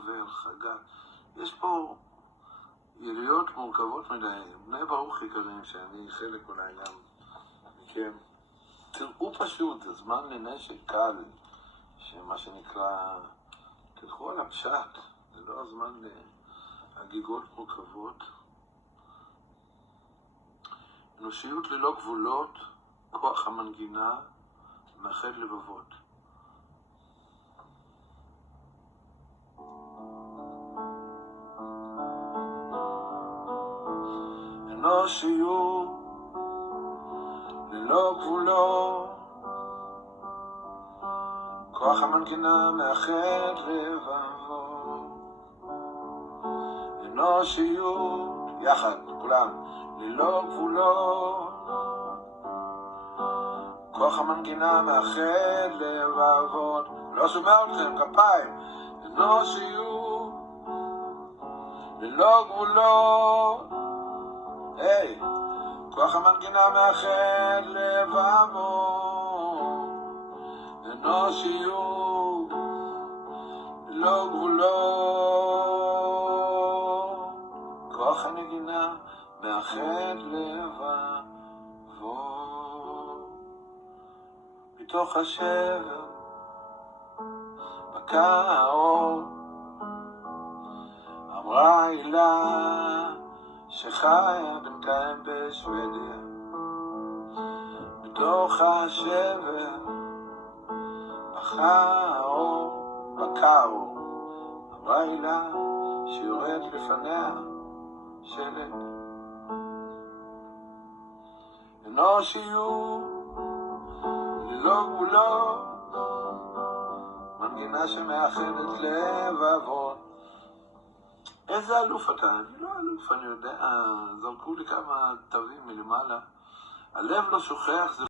בבל, חגת. יש פה יריות מורכבות מדי, בני ברוך יקרים, שאני חלק אולי גם מכם. תראו פשוט, זה זמן לנשק קל, שמה שנקרא, תלכו על הפשט, זה לא הזמן להגיגות מורכבות. אנושיות ללא גבולות, כוח המנגינה, מאחד לבבות. אנושיות ללא גבולות, כוח המנגינה מאחד לבבות. אנושיות, יחד, כולם, ללא גבולות, כוח המנגינה מאחד לבבות. לא שומע אתכם, כפיים. אנושיות ללא גבולות, היי, כוח המנגינה מאחד לבבות. אנושיות ללא גבולות, כוח הנגינה מאחד לבבות. מתוך השבר בקע האור, אמרה הילה שחיה בינתיים בשוודיה. בתוך השבר בקע האור, אמרה הילה שיורד לפניה שלג. אנושיות ללא גבולות, מנגינה שמאחדת לבבות. איזה אלוף אתה? אני לא אלוף, אני יודע, זרקו לי כמה תווים מלמעלה. הלב לא שוכח, זה